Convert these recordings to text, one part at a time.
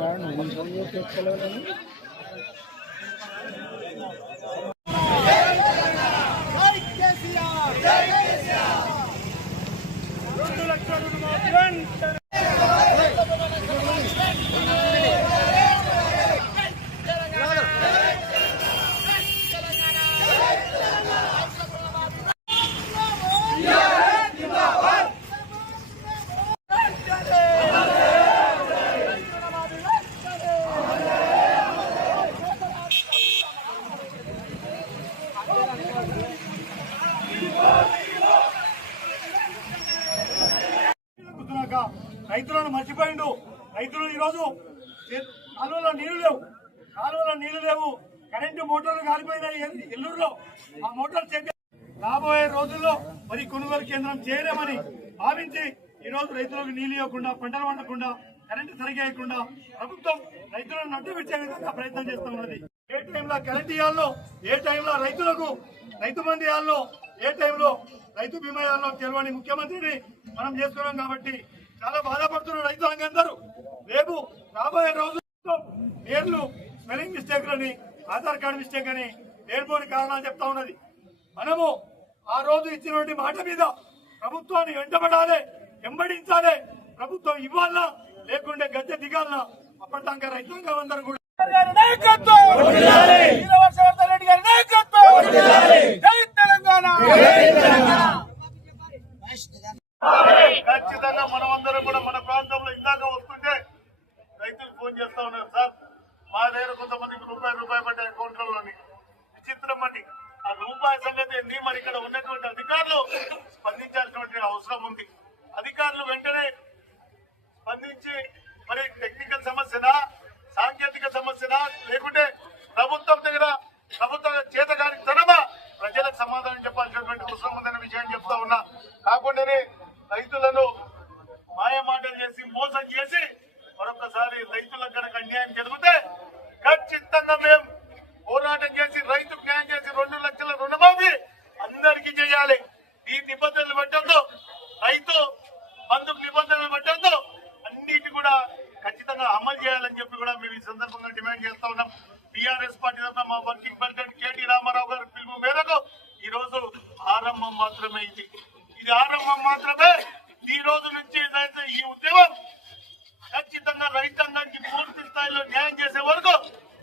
আপনার নবীন সংযোগ শেষ করলেন আমি రైతులను మర్చిపోయిండు. రైతులు ఈరోజు కాలువలో నీళ్ళు లేవు. కాలువలో నీళ్ళు లేవు. కరెంటు మోటార్లు కాలిపోయినాయి ఎల్లూరులో. ఆ మోటార్ చెక్ రాబోయే రోజుల్లో మరి కొనుగోలు కేంద్రం చేయలేమని భావించి ఈ రోజు రైతులకు నీళ్ళు ఇవ్వకుండా పంటలు పండకుండా కరెంటు సరిగేయకుండా ప్రభుత్వం రైతులను నడ్డు విధంగా ప్రయత్నం చేస్తూ ఉన్నది. ఏ టైంలో కరెంట్ ఇవ్వాలో ఏ టైంలో రైతులకు రైతు మంది ఇవ్వాలో ఏ టైంలో రైతు బీమా ఇవ్వాలో తెలియని ముఖ్యమంత్రిని మనం చేసుకున్నాం కాబట్టి చాలా బాధపడుతున్న రైతులందరూ రేపు రాబోయే రోజుల్లో పేర్లు స్పెల్లింగ్ మిస్టేక్ అని ఆధార్ కార్డు మిస్టేక్ అని పేర్పోని కారణాలు చెప్తా ఉన్నది. మనము ఆ రోజు ఇచ్చినటువంటి మాట మీద ప్రభుత్వాన్ని వెంటబడాలి వెంబడించాలి ప్రభుత్వం ఇవ్వాలనా లేకుంటే గద్దె దిగాలనా అప్పటిదాకా రైతాంగం అందరూ కూడా ఖచ్చితంగా మనమందరం కూడా మన ప్రాంతంలో ఇందాక వస్తుంటే రైతులు ఫోన్ చేస్తా ఉన్నారు సార్ మా దగ్గర కొంతమందికి రూపాయి రూపాయి పడ్డ అకౌంట్లలోని. విచిత్రం అండి. ఆ రూపాయి సంగతి ఏంది? మరి ఇక్కడ ఉన్నటువంటి అధికారులు స్పందించాల్సినటువంటి అవసరం ఉంది. అధికారులు వెంటనే స్పందించి మరి టెక్నికల్ సమస్యనా సాంకేతిక సమస్యనా? లేకుంటే ప్రభుత్వం దగ్గర ప్రభుత్వం చేతగాని తనమా? ప్రజలకు సమాధానం చెప్పాల్సినటువంటి అవసరం ఉందనే విషయాన్ని చెప్తా ఉన్నా. కాకుండానే రైతులను మాయమాటలు చేసి మోసం చేసి మరొకసారి రైతులకు కనుక అన్యాయం జరిగితే ఖచ్చితంగా మేము పోరాటం చేసి రైతుకు న్యాయం చేసి రెండు లక్షల రుణమాఫీ అందరికీ చేయాలి ఈ నిబంధనలు పెట్టద్దు రైతు బంధుకు నిబంధనలు పెట్టద్దు అన్నిటి కూడా ఖచ్చితంగా అమలు చేయాలని చెప్పి కూడా మేము ఈ సందర్భంగా డిమాండ్ చేస్తా ఉన్నాం. టీఆర్ఎస్ పార్టీ తరఫున మా వర్కింగ్ ప్రెసిడెంట్ కేటీ రామారావు గారి పిలుపు మేరకు ఈ రోజు ఆరంభం మాత్రమే ఇది. ఇది ఆరంభం మాత్రమే. ఈ రోజు నుంచి ఏదైతే ఈ ఉద్యమం ఖచ్చితంగా రైతాంగానికి పూర్తి స్థాయిలో న్యాయం చేసే వరకు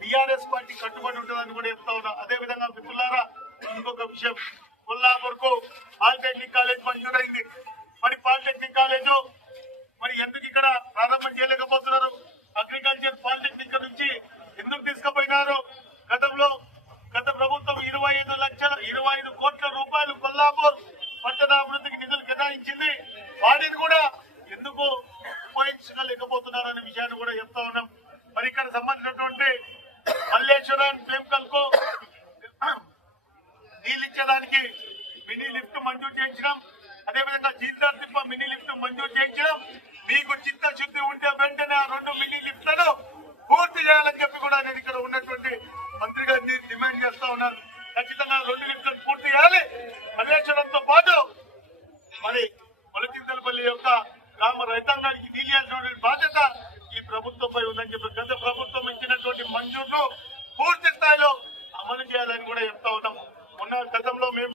టిఆర్ఎస్ పార్టీ కట్టుబడి ఉంటుందని కూడా చెప్తా ఉన్నా. అదే విధంగా మిత్రులారా ఇంకొక విషయం. కొల్లాపూర్కు పాలిటెక్నిక్ కాలేజ్ మంజూరు అయింది మరి పాలిటెక్నిక్ కాలేజ్ మరి ఎందుకు ఇక్కడ ప్రారంభం చేయలేకపోతున్నారు? అగ్రికల్చర్ పాలిటెక్నిక్ కొల్లాపూర్ అభివృద్ధికి నిధులు కేటాయించింది. వాటిని కూడా ఎందుకు ఉపయోగించలేకపోతున్నారనే విషయాన్ని కూడా చెప్తా ఉన్నాం. మరి ఇక్కడ సంబంధించినటువంటి మల్లేశ్వరం కెమికల్కు నీళ్ళు ఇచ్చేదానికి మినీ లిఫ్ట్ మంజూరు చేయించడం అదేవిధంగా జీతార్ తిప్ప మినీ లిఫ్ట్ మంజూరు చేయించడం మీకు చిత్తశుద్ధి ఉంటే వెంటనే ఆ రెండు మినీ లిఫ్ట్లను పూర్తి చేయాలని చెప్పి కూడా నేను ఇక్కడ ఉన్నటువంటి మంత్రి గారిని డిమాండ్ చేస్తా ఉన్నాను. రూపాయి ఉందని చెప్పి గత ప్రభుత్వం ఇచ్చినటువంటి మంజూరు పూర్తి స్థాయిలో అమలు చేయాలని కూడా చెప్తా